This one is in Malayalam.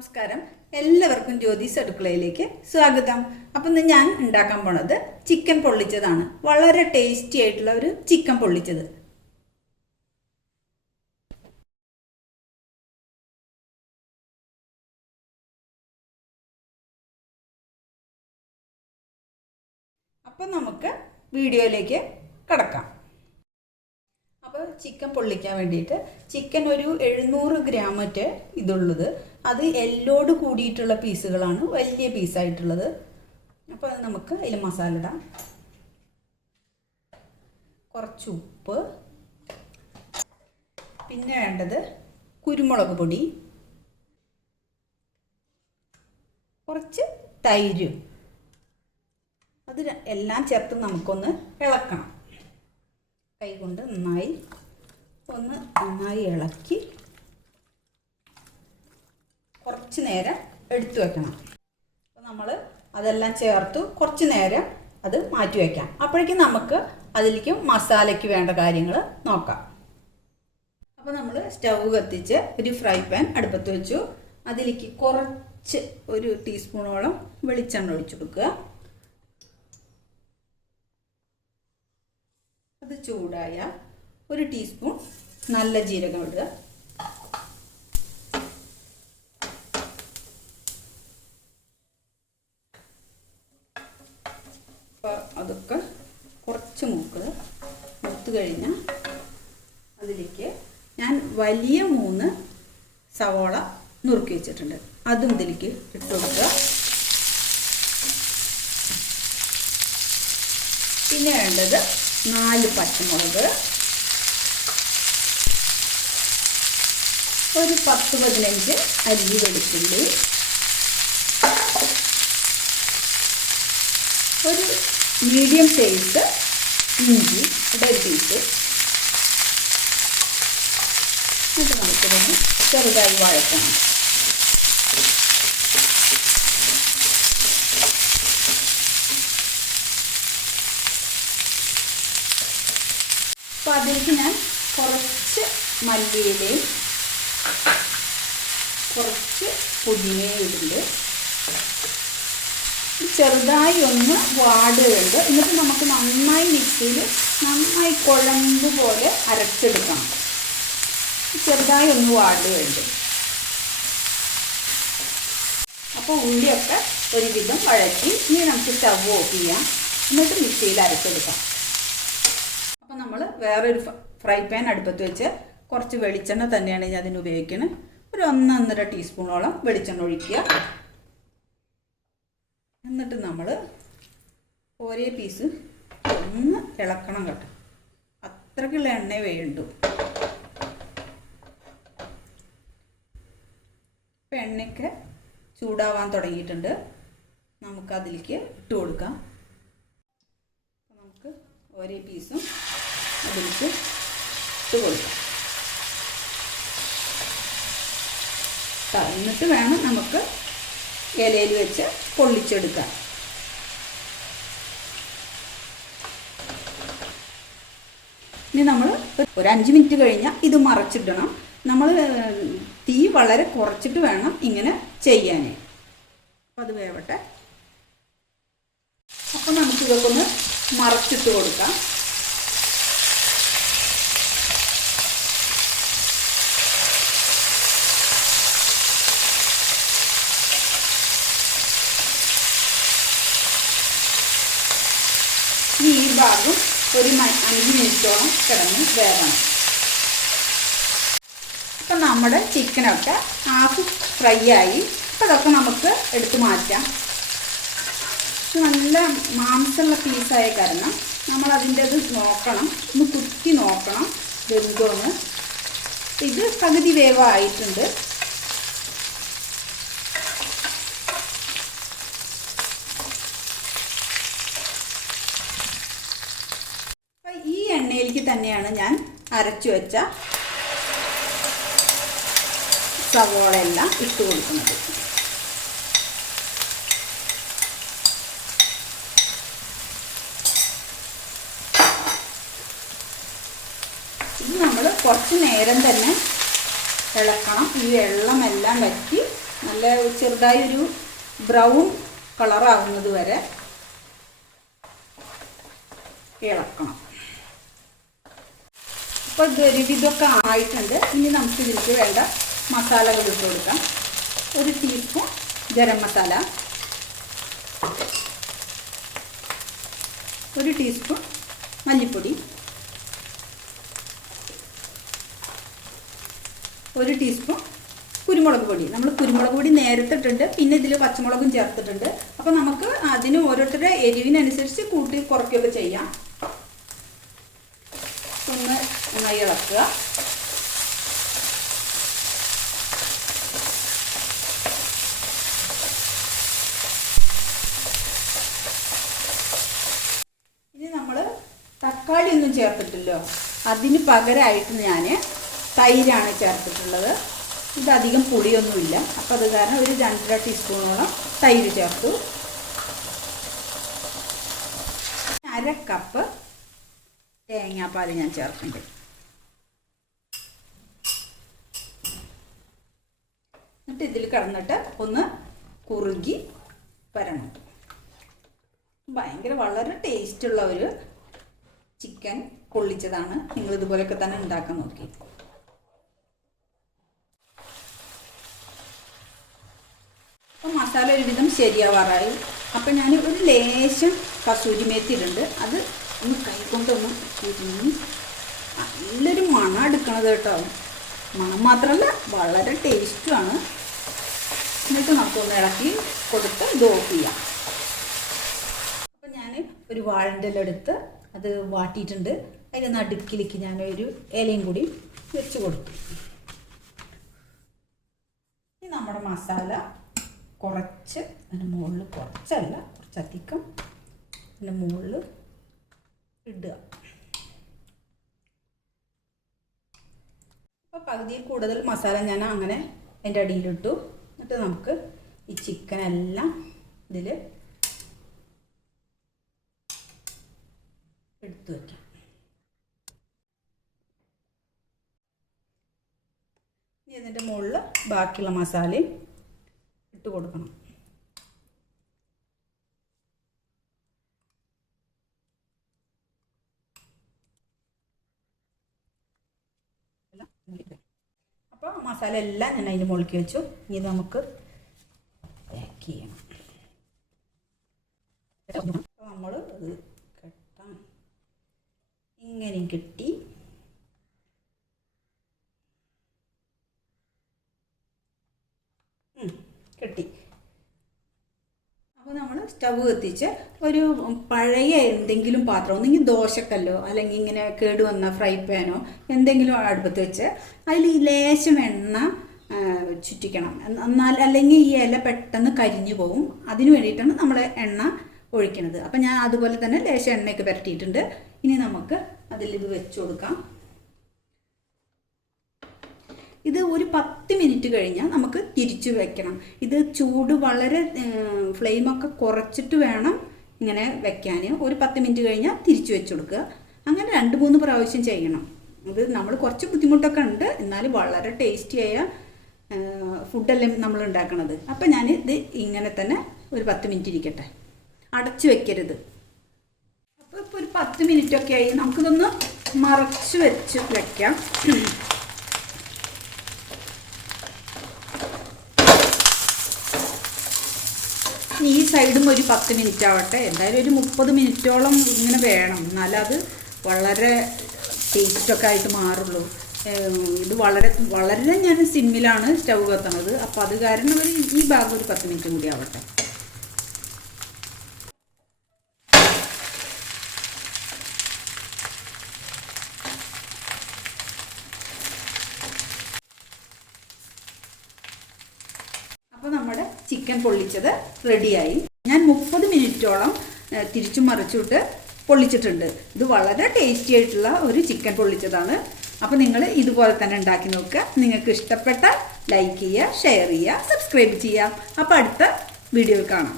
നമസ്കാരം, എല്ലാവർക്കും ജ്യോതിസ് അടുക്കളയിലേക്ക് സ്വാഗതം. അപ്പം ഇന്ന് ഞാൻ ഉണ്ടാക്കാൻ പോണത് ചിക്കൻ പൊള്ളിച്ചതാണ്. വളരെ ടേസ്റ്റി ആയിട്ടുള്ള ഒരു ചിക്കൻ പൊള്ളിച്ചത്. അപ്പം നമുക്ക് വീഡിയോയിലേക്ക് കടക്കാം. അപ്പോൾ ചിക്കൻ പൊള്ളിക്കാൻ വേണ്ടിയിട്ട് ചിക്കൻ ഒരു 700 ഗ്രാമറ്റ് ഇതുള്ളത്. അത് എല്ലോട് കൂടിയിട്ടുള്ള പീസുകളാണ്, വലിയ പീസായിട്ടുള്ളത്. അപ്പോൾ അത് നമുക്ക് അതിൽ മസാല ഇടാം. കുറച്ച് ഉപ്പ്, പിന്നെ വേണ്ടത് കുരുമുളക് പൊടി, കുറച്ച് തൈര്. അത് എല്ലാം ചേർത്ത് നമുക്കൊന്ന് ഇളക്കണം. കൈ കൊണ്ട് നന്നായി ഇളക്കി കുറച്ച് നേരം എടുത്തു വെക്കണം. അപ്പോൾ നമ്മൾ അതെല്ലാം ചേർത്ത് കുറച്ച് നേരം അത് മാറ്റി വയ്ക്കാം. അപ്പോഴേക്കും നമുക്ക് അതിലേക്ക് മസാലയ്ക്ക് വേണ്ട കാര്യങ്ങൾ നോക്കാം. അപ്പോൾ നമ്മൾ സ്റ്റൗ കത്തിച്ച് ഒരു ഫ്രൈ പാൻ അടുപ്പത്ത് വെച്ചു. അതിലേക്ക് കുറച്ച് ഒരു ടീസ്പൂണോളം വെളിച്ചെണ്ണ ഒഴിച്ചു കൊടുക്കുക. അത് ചൂടായ ഒരു ടീസ്പൂൺ നല്ല ജീരകം ഇടുക. അപ്പോൾ അതൊക്കെ കുറച്ച് മൂത്ത് കഴിഞ്ഞാൽ അതിലേക്ക് ഞാൻ വലിയ 3 സവാള നുറുക്കി വെച്ചിട്ടുണ്ട്. അതും ഇതിലേക്ക് ഇട്ട് കൊടുക്കുക. പിന്നെ വേണ്ടത് 4 പച്ചമുളക്, ഒരു 10-15 അല്ലി വെളുത്തുള്ളി, ഒരു മീഡിയം സൈസ് ഇഞ്ചി ഒരു പീസ്. ഇത് നമുക്കിതൊന്ന് ചെറുതായി വഴറ്റണം. അപ്പോൾ അതിലേക്ക് ഞാൻ കുറച്ച് മല്ലിയിലയും കുറച്ച് പുതിനയും ഇടുന്നുണ്ട്. ചെറുതായി ഒന്ന് വാടുകയുണ്ട്. എന്നിട്ട് നമുക്ക് നന്നായി മിക്സിയിൽ നന്നായി കുഴമ്പ് പോലെ അരച്ചെടുക്കണം. ചെറുതായി ഒന്ന് വാടുകയുണ്ട്. അപ്പോൾ ഉള്ളിയൊക്കെ ഒരുവിധം വഴറ്റി ഇനി നമുക്ക് സ്റ്റവ് ഓഫ് ചെയ്യാം. എന്നിട്ട് മിക്സിയിൽ അരച്ചെടുക്കാം. അപ്പോൾ നമ്മൾ വേറൊരു ഫ്രൈ പാൻ അടുപ്പത്ത് വെച്ച് കുറച്ച് വെളിച്ചെണ്ണ തന്നെയാണ് ഞാൻ അതിന് ഉപയോഗിക്കുന്നത്. ഒരു 1-1.5 ടീസ്പൂണോളം വെളിച്ചെണ്ണ ഒഴിക്കുക. എന്നിട്ട് നമ്മൾ ഓരോ പീസ് ഒന്ന് ഇളക്കണം കേട്ടോ. അത്രയ്ക്കുള്ള എണ്ണ വേണ്ടു. ഇപ്പം എണ്ണയൊക്കെ ചൂടാവാൻ തുടങ്ങിയിട്ടുണ്ട്. നമുക്കതിലേക്ക് ഇട്ട് കൊടുക്കാം. നമുക്ക് ഓരോ പീസും അതിലേക്ക് ഇട്ട് കൊടുക്കാം. എന്നിട്ട് വേണം നമുക്ക് ഇലയിൽ വെച്ച് പൊള്ളിച്ചെടുക്കാൻ. ഇനി നമ്മൾ ഒരു 5 മിനിറ്റ് കഴിഞ്ഞാൽ ഇത് മറച്ചിടണം. നമ്മൾ തീ വളരെ കുറച്ചിട്ട് വേണം ഇങ്ങനെ ചെയ്യാൻ. അപ്പോൾ അത് വേവട്ടെ. അപ്പോൾ നമുക്ക് ഇതൊക്കെ ഒന്ന് മറച്ചിട്ട് കൊടുക്കാം. ഈ ഭാഗം ഒരു 5 മിനിറ്റോളം കിടന്ന് വേവണം. അപ്പം നമ്മുടെ ചിക്കനൊക്കെ ഹാഫ് ഫ്രൈ ആയി. അപ്പം അതൊക്കെ നമുക്ക് എടുത്ത് മാറ്റാം. നല്ല മാംസമുള്ള പീസായ കാരണം നമ്മളതിൻ്റെ അത് നോക്കണം, ഒന്ന് കുത്തി നോക്കണം വെന്തോന്ന്. ഇത് പകുതി വേവായിട്ടുണ്ട്. ഈ എണ്ണയിലേക്ക് തന്നെയാണ് ഞാൻ അരച്ചു വെച്ച സവോള എല്ലാം ഇട്ട് കൊടുക്കുന്നത്. ഇത് നമ്മൾ കുറച്ച് നേരം തന്നെ ഇളക്കണം. ഈ വെള്ളമെല്ലാം വറ്റി നല്ല നല്ല ചെറുതായൊരു ബ്രൗൺ കളറാവുന്നത് വരെ ഇളക്കണം. അപ്പോൾ ഇതൊക്കെ ആയിട്ടുണ്ട്. ഇനി നമുക്ക് ഇതിലേക്ക് വേണ്ട മസാലകൾ ഇട്ട് കൊടുക്കാം. 1 ടീസ്പൂൺ ഗരം മസാല, 1 ടീസ്പൂൺ മല്ലിപ്പൊടി, 1 ടീസ്പൂൺ കുരുമുളക് പൊടി. നമ്മൾ കുരുമുളക് പൊടി നേരത്തെ ഇട്ടിട്ടുണ്ട്, പിന്നെ ഇതിൽ പച്ചമുളകും ചേർത്തിട്ടുണ്ട്. അപ്പോൾ നമുക്ക് അതിന് ഓരോരുത്തരുടെ എരിവിനനുസരിച്ച് കൂട്ടി കുറയ്ക്കുകയൊക്കെ ചെയ്യാം. ഒന്ന് നന്നായി ഇളക്കുക. ഇനി നമ്മൾ തക്കാളി ഒന്നും ചേർത്തിട്ടില്ലോ, അതിന് പകരമായിട്ട് ഞാൻ തൈരാണ് ചേർത്തിട്ടുള്ളത്. ഇതധികം പുളിയൊന്നുമില്ല, അപ്പോൾ അത് കാരണം ഒരു 2.5 ടീസ്പൂണോളം തൈര് ചേർത്തു. 1/2 കപ്പ് തേങ്ങാപ്പാൽ ഞാൻ ചേർക്കുന്നുണ്ട്. എന്നിട്ട് ഇതിൽ കിടന്നിട്ട് ഒന്ന് കുറുകി വരണം. വളരെ ടേസ്റ്റുള്ള ഒരു ചിക്കൻ പൊള്ളിച്ചതാണ്. നിങ്ങൾ ഇതുപോലെയൊക്കെ തന്നെ ഉണ്ടാക്കാൻ നോക്കി. അപ്പോൾ മസാല ഒരുവിധം ശരിയാവാറായി. അപ്പോൾ ഞാൻ ഒരു ലേശം കസൂരി മേത്തി ഇടുന്നുണ്ട്. അത് ഒന്ന് കൈകൊണ്ടൊന്ന് തിരിഞ്ഞ് നല്ലൊരു മണം എടുക്കണത് കേട്ടോ. മണം മാത്രമല്ല, വളരെ ടേസ്റ്റുമാണ്. എന്നിട്ട് നമുക്കൊന്ന് ഇളക്കി കൊടുത്ത് ഇത് ഓഫ് ചെയ്യാം. അപ്പോൾ ഞാൻ ഒരു വാഴൻ്റെ ഇല എടുത്ത് അത് വാട്ടിയിട്ടുണ്ട്. അതിന് നടുക്കിലേക്ക് ഞാൻ ഒരു ഇലയും കൂടി വെച്ച് കൊടുത്തു. ഇനി നമ്മുടെ മസാല കുറച്ച് അതിൻ്റെ മുകളിൽ, കുറച്ചല്ല കുറച്ചധികം അതിൻ്റെ മുകളിൽ ഇടുക. അപ്പോൾ പകുതിയിൽ കൂടുതൽ മസാല ഞാൻ അങ്ങനെ അതിൻ്റെ അടിയിലിട്ടു. എന്നിട്ട് നമുക്ക് ഈ ചിക്കനെല്ലാം ഇതിൽ എടുത്തു വയ്ക്കാം. ഇനി ഇതിൻ്റെ മുകളിൽ ബാക്കിയുള്ള മസാലയും ഇട്ട് കൊടുക്കണം. അപ്പോൾ മസാല എല്ലാം ഞാൻ അതിന് മുകളിലേക്ക് വെച്ചു. ഇനി നമുക്ക് പാക്ക് ചെയ്യണം. നമ്മൾ അത് കെട്ടാൻ ഇങ്ങനെ കെട്ടി കെട്ടി. അപ്പോൾ നമ്മൾ സ്റ്റവ് കത്തിച്ച് ഒരു പഴയ എന്തെങ്കിലും പാത്രം, ഒന്നെങ്കിൽ ദോശക്കല്ലോ അല്ലെങ്കിൽ ഇങ്ങനെ കേടുവന്ന ഫ്രൈ പാനോ എന്തെങ്കിലും അടുപ്പത്ത് വെച്ച് അതിൽ ഈ ലേശം എണ്ണ ചുറ്റിക്കണം. എന്നാൽ അല്ലെങ്കിൽ ഈ ഇല പെട്ടെന്ന് കരിഞ്ഞു പോകും. അതിന് വേണ്ടിയിട്ടാണ് നമ്മൾ എണ്ണ ഒഴിക്കുന്നത്. അപ്പം ഞാൻ അതുപോലെ തന്നെ ലേശം എണ്ണയൊക്കെ പുരട്ടിയിട്ടുണ്ട്. ഇനി നമുക്ക് അതിലിത് വെച്ച് കൊടുക്കാം. ഇത് ഒരു 10 മിനിറ്റ് കഴിഞ്ഞാൽ നമുക്ക് തിരിച്ചു വെക്കണം. ഇത് ചൂട് വളരെ ഫ്ലെയിമൊക്കെ കുറച്ചിട്ട് വേണം ഇങ്ങനെ വെക്കാൻ. ഒരു 10 മിനിറ്റ് കഴിഞ്ഞാൽ തിരിച്ചു വെച്ച് കൊടുക്കുക. അങ്ങനെ 2-3 പ്രാവശ്യം ചെയ്യണം. ഇത് നമ്മൾ കുറച്ച് ബുദ്ധിമുട്ടൊക്കെ ഉണ്ട്, എന്നാലും വളരെ ടേസ്റ്റിയായ ഫുഡല്ലേ നമ്മൾ ഉണ്ടാക്കണത്. അപ്പം ഞാൻ ഇത് ഇങ്ങനെ തന്നെ ഒരു 10 മിനിറ്റ് ഇരിക്കട്ടെ, അടച്ചു വെക്കരുത്. അപ്പോൾ ഇപ്പോൾ ഒരു 10 മിനിറ്റൊക്കെ ആയി. നമുക്കിതൊന്ന് മറച്ച് വെച്ച് വെക്കാം. ഈ സൈഡും ഒരു 10 മിനിറ്റ് ആവട്ടെ. എന്തായാലും ഒരു 30 മിനിറ്റോളം ഇങ്ങനെ വേണം, എന്നാലും അത് വളരെ ടേസ്റ്റൊക്കെ ആയിട്ട് മാറുള്ളൂ. ഇത് വളരെ ഞാൻ സിമ്മിലാണ് സ്റ്റവ് കത്തണത്. അപ്പോൾ അത് കാരണം ഈ ഭാഗം ഒരു 10 മിനിറ്റ് കൂടി ആവട്ടെ. അപ്പോൾ നമ്മുടെ ചിക്കൻ പൊള്ളിച്ചത് റെഡിയായി. ഞാൻ 30 മിനിറ്റോളം തിരിച്ചും മറിച്ചിട്ട് പൊള്ളിച്ചിട്ടുണ്ട്. ഇത് വളരെ ടേസ്റ്റി ആയിട്ടുള്ള ഒരു ചിക്കൻ പൊള്ളിച്ചതാണ്. അപ്പോൾ നിങ്ങൾ ഇതുപോലെ തന്നെ ഉണ്ടാക്കി നോക്കുക. നിങ്ങൾക്ക് ഇഷ്ടപ്പെട്ട ലൈക്ക് ചെയ്യുക, ഷെയർ ചെയ്യുക, സബ്സ്ക്രൈബ് ചെയ്യുക. അപ്പോൾ അടുത്ത വീഡിയോയിൽ കാണാം.